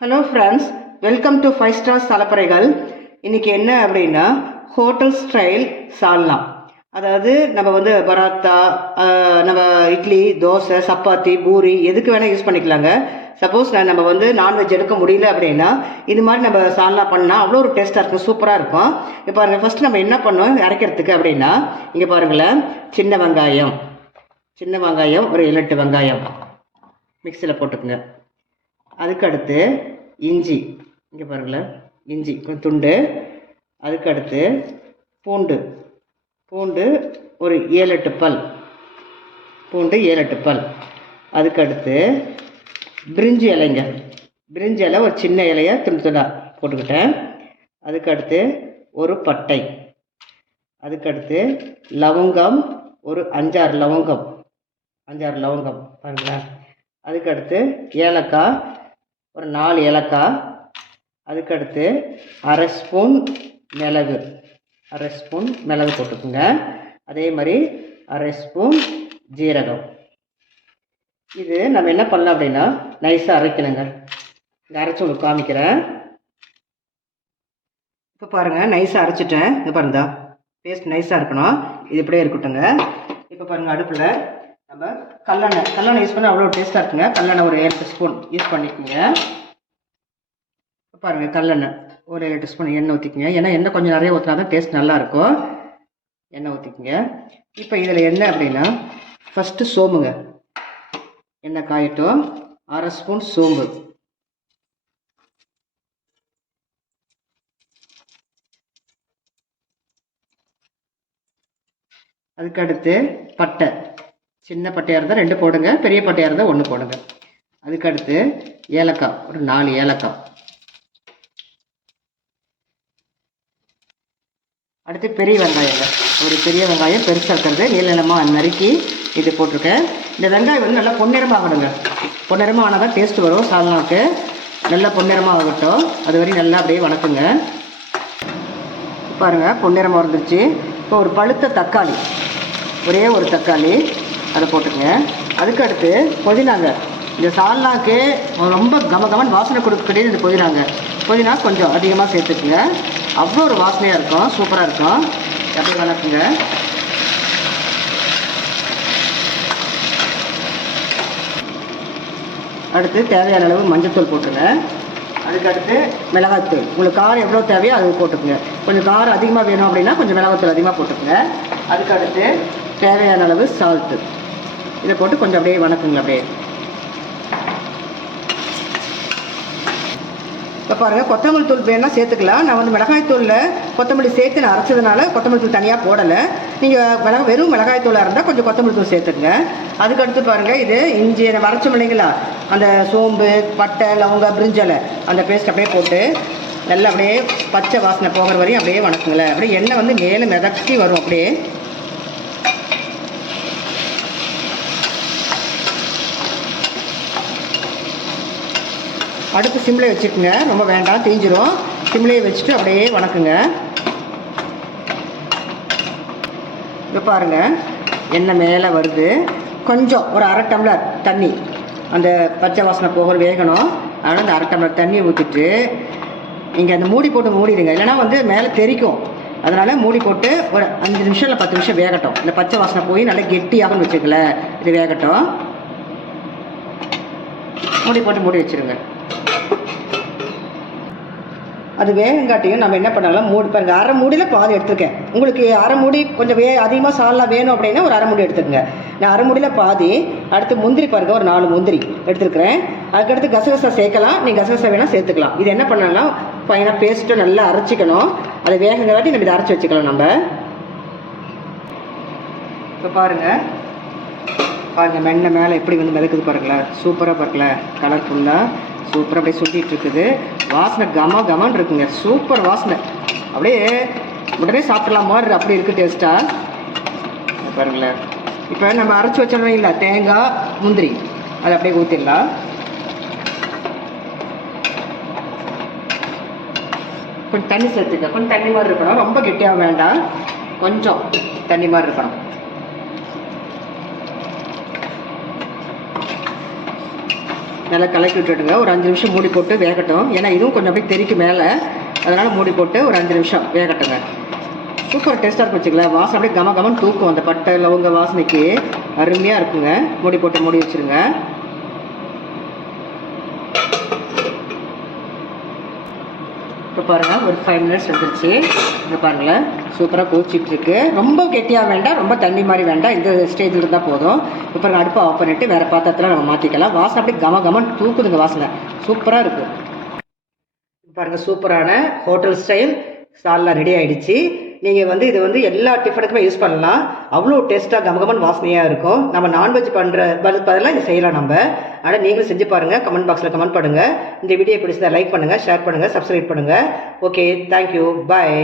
Hello friends welcome to five star சலப்பறைகள் இன்னைக்கு என்ன அப்படின்னா ஹோட்டல் ஸ்டைல் சால்னா அதாவது நம்ம வந்து பராத்தா நம்ம இட்லி தோசை சப்பாத்தி பூரி எதுக்கு வேணால் யூஸ் பண்ணிக்கலாங்க. சப்போஸ் நான் நம்ம வந்து நான்வெஜ் எடுக்க முடியல அப்படின்னா இது மாதிரி நம்ம சால்னா பண்ணால் அவ்வளோ ஒரு டேஸ்ட்டாக இருக்கும் சூப்பராக இருக்கும். இப்போ பாருங்கள் ஃபஸ்ட்டு நம்ம என்ன பண்ணோம் இறக்கிறதுக்கு அப்படின்னா இங்கே பாருங்களேன் சின்ன வெங்காயம். சின்ன வெங்காயம் ஒரு ஏழு எட்டு வெங்காயம். மிக்சியில் போட்டுக்குங்க. அதுக்கடுத்து இஞ்சி. இங்கே பாருங்களேன். இஞ்சி கொஞ்சம் துண்டு. அதுக்கு அடுத்து பூண்டு. பூண்டு ஒரு ஏழு எட்டு பல். பூண்டு ஏழு எட்டு பல். அதுக்கடுத்து பிரிஞ்சு பிரிஞ்சி இலைங்க. பிரிஞ்சி இலை ஒரு சின்ன இலையை துண்டு துண்டாக போட்டுக்கிட்டேன். அதுக்கடுத்து ஒரு பட்டை. அதுக்கடுத்து லவங்கம் ஒரு அஞ்சாறு லவங்கம். அஞ்சாறு லவங்கம் பாருங்களேன். அதுக்கடுத்து ஏலக்காய் ஒரு நாலு ஏலக்காய் அதுக்கடுத்து அரை ஸ்பூன் மிளகு. அரை ஸ்பூன் மிளகு போட்டுக்கோங்க. அதே மாதிரி அரை ஸ்பூன் ஜீரகம். இது நம்ம என்ன பண்ணலாம் அப்படின்னா நைஸாக அரைக்கணுங்க. இந்த அரைச்சி உங்களுக்கு காமிக்கிறேன். இப்போ பாருங்கள் நைஸாக அரைச்சிட்டேன். இது பாருங்க பேஸ்ட் நைஸாக இருக்கணும். இது இப்படியே இருக்கட்டுங்க இப்போ பாருங்கள் அடுப்பில் நம்ம கல்லணை. கல்லணை யூஸ் பண்ணால் அவ்வளோ டேஸ்ட்டாக இருக்குங்க. கல்லணை ஒரு ஏழு ஸ்பூன் யூஸ் பண்ணிக்கோங்க. பாருங்கள் கல்லெண்ணெய் ஒரு ஏழு ஸ்பூன் எண்ணெய் ஊற்றிக்கங்க ஏன்னா எண்ணெய் கொஞ்சம் நிறைய ஊற்றினா தான் டேஸ்ட் நல்லாயிருக்கும் எண்ணெய் ஊற்றிக்கங்க இப்போ இதில் என்ன அப்படின்னா ஃபஸ்ட்டு சோம்புங்க. எண்ணெய் காயட்டும். அரை ஸ்பூன் சோம்பு. அதுக்கு அடுத்து பட்டை. சின்ன பட்டையாக இருந்தால் ரெண்டு போடுங்க பெரிய பட்டையாக இருந்தால் ஒன்று போடுங்க. அதுக்கடுத்து ஏலக்காய் ஒரு நாலு ஏலக்காய். அடுத்து பெரிய வெங்காயங்க. ஒரு பெரிய வெங்காயம் பெருசாக இருக்கிறது நீள நிலமாக நறுக்கி இது போட்டிருக்கேன். இந்த வெங்காயம் வந்து நல்லா பொன்னிறமாகணுங்க பொன்னிறமாக ஆனால் தான் டேஸ்ட் வரும் சால்னாக்கு நல்லா பொன்னிறமாக ஆகட்டும். அது வரையும் நல்லா அப்படியே வணக்குங்க. பாருங்கள் பொன்னிறமாக வந்துருச்சு. இப்போ ஒரு பழுத்த தக்காளி. ஒரே ஒரு தக்காளி. அதை போட்டுக்கங்க அதுக்கு அடுத்து புதினாங்க. இந்த சால்னாக்கு ரொம்ப கம கமன் வாசனை கொடுக்கக்கூடியது இந்த புதினாங்க. புதினா கொஞ்சம் அதிகமாக சேர்த்துக்குங்க. அவ்வளோ ஒரு வாசனையாக இருக்கும். சூப்பராக இருக்கும். அப்படியே வளர்க்குங்க அடுத்து தேவையான அளவு மஞ்சத்தூள் போட்டுருங்க. அதுக்கு அடுத்து மிளகாத்தூள். உங்களுக்கு காரம் எவ்வளோ தேவையோ அது போட்டுக்கோங்க. கொஞ்சம் காரம் அதிகமாக வேணும் அப்படின்னா கொஞ்சம் மிளகாத்தூள் அதிகமாக போட்டுக்கோங்க. அதுக்கு அடுத்து தேவையான அளவு சால்ட்டு இதை போட்டு கொஞ்சம் அப்படியே வணக்குங்க அப்படியே. இப்போ பாருங்கள் கொத்தமல்லி தூள் வேணால் சேர்த்துக்கலாம். நான் வந்து மிளகாய் தூளில் கொத்தமல்லி சேர்த்து நான் அரைச்சதுனால கொத்தமல்லி தூள் தனியாக போடலை. நீங்கள் மிளகா வெறும் மிளகாய் தூளாக இருந்தால் கொஞ்சம் கொத்தமல்லி தூள் சேர்த்துக்குங்க. அதுக்கடுத்து பாருங்கள் இது இஞ்சி நான் வரைச்சோம் இல்லைங்களா? அந்த சோம்பு பட்டை லவங்க பிரிஞ்சலை அந்த பேஸ்ட் அப்படியே போட்டு நல்லா அப்படியே பச்சை வாசனை போகிற வரையும் அப்படியே வணக்குங்களேன். அப்படியே எண்ணெய் வந்து மேலே மிதக்கி வரும் அப்படியே. அடுப்பு சிம்லே வச்சுக்கோங்க. ரொம்ப வேண்டாம் தீஞ்சிரும். சிம்லேயே வச்சுட்டு அப்படியே வணக்குங்க. இப்போ பாருங்க. எண்ணெய் மேலே வருது. கொஞ்சம் ஒரு அரை டம்ளர் தண்ணி. அந்த பச்சை வாசனை போகிற வேகணும். அதனால் அந்த அரை டம்ளர் தண்ணியை ஊற்றிட்டு நீங்கள் அந்த மூடி போட்டு மூடிடுங்க. இல்லைன்னா வந்து மேலே தெறிக்கும் அதனால் மூடி போட்டு ஒரு அஞ்சு நிமிஷம் இல்லை பத்து நிமிஷம் வேகட்டும். இந்த பச்சை வாசனை போய் நல்லா கெட்டியாகவும் வச்சுக்கல இது வேகட்டும். மூடி போட்டு மூடி வச்சிருங்க. அது வேகங்காட்டியும் நம்ம என்ன பண்ணலாம்? மூடி பாருங்க. அரை மூடியில் பாதி எடுத்துருக்கேன். உங்களுக்கு அரை மூடி கொஞ்சம் வே அதிகமாக சால்லாம் வேணும் அப்படின்னா ஒரு அரை மூடி எடுத்துக்கங்க. நான் அரை மூடியில் பாதி அடுத்து முந்திரி பாருங்க ஒரு நாலு முந்திரி எடுத்துருக்குறேன். அதுக்கடுத்து கசகசா சேர்க்கலாம். நீங்கள் கசகசா வேணால் சேர்த்துக்கலாம். இது என்ன பண்ணலாம் ஃபைனாக பேஸ்ட்டு நல்லா அரைச்சிக்கணும். அதை வேகங்காட்டி நம்ம இதை அரைச்சி வச்சுக்கலாம் நம்ம. இப்போ பாருங்கள் பாருங்கள் மென்ன மேலே எப்படி வந்து மிதக்குது பாருங்களேன். சூப்பராக பாருங்களேன். கலர்ஃபுல்லாக சூப்பராக அப்படியே சுட்டிட்டு இருக்குது. வாசனை கம கமன் இருக்குங்க. சூப்பர் வாசனை. அப்படியே உடனே சாப்பிடலாம் மாதிரி அப்படி இருக்குது டேஸ்ட்டாக பாருங்களேன். இப்போ நம்ம அரைச்சி வச்சிடறீங்களா தேங்காய் முந்திரி. அதை அப்படியே ஊற்றிடலாம் கொஞ்சம் தண்ணி சேர்த்துக்க. கொஞ்சம் தண்ணி மாதிரி இருக்கணும். ரொம்ப கெட்டியாக வேண்டாம். கொஞ்சம் தண்ணி மாதிரி இருக்கணும். நல்லா கலக்கி விட்டுடுங்க. ஒரு அஞ்சு நிமிஷம் மூடி போட்டு வேகட்டும். ஏன்னா இதுவும் கொஞ்சம் அப்படியே தெறிக்கு மேலே. அதனால் மூடி போட்டு ஒரு அஞ்சு நிமிஷம் வேகட்டுங்க. சூப்பர் டேஸ்ட்டாக இருக்கும் வச்சுங்களேன் வாசனை அப்படியே கம கமன்னு தூக்கும் அந்த பட்டை லவங்க வாசனைக்கு. அருமையாக இருக்குங்க. மூடி போட்டு மூடி வச்சுருங்க. இப்போ பாருங்கள் ஒரு ஃபைவ் மினிட்ஸ் வந்துருச்சு. இங்கே பாருங்களேன் சூப்பராக குளிச்சிட்டுருக்கு ரொம்ப கெட்டியாக வேண்டாம் ரொம்ப தண்ணி மாதிரி வேண்டாம் இந்த ஸ்டேஜில் இருந்தால் போதும். இப்போ நான் அடுப்பை ஆஃப் பண்ணிவிட்டு வேறு பாத்திரத்தில் நம்ம மாற்றிக்கலாம் வாசனை அப்படியே கம கமன் தூக்குதுங்க வாசனை. சூப்பராக இருக்குது பாருங்கள் சூப்பரான ஹோட்டல் ஸ்டைல் சால்லாம் ரெடி ஆகிடுச்சு நீங்கள் வந்து இது வந்து எல்லா டிஃபனுக்குமே யூஸ் பண்ணலாம். அவ்வளோ டேஸ்ட்டாக கமகமன் வாசனையாக இருக்கும். நம்ம நான்வெஜ் பண்ணுற பதிலாக இதை செய்யலாம் நம்ம. ஆனால் நீங்களும் செஞ்சு பாருங்கள் கமெண்ட் பாக்ஸில் கமெண்ட் பண்ணுங்கள் இந்த வீடியோ பிடிச்சதை லைக் பண்ணுங்கள் ஷேர் பண்ணுங்கள் சப்ஸ்கிரைப் பண்ணுங்கள் ஓகே தேங்க்யூ பாய்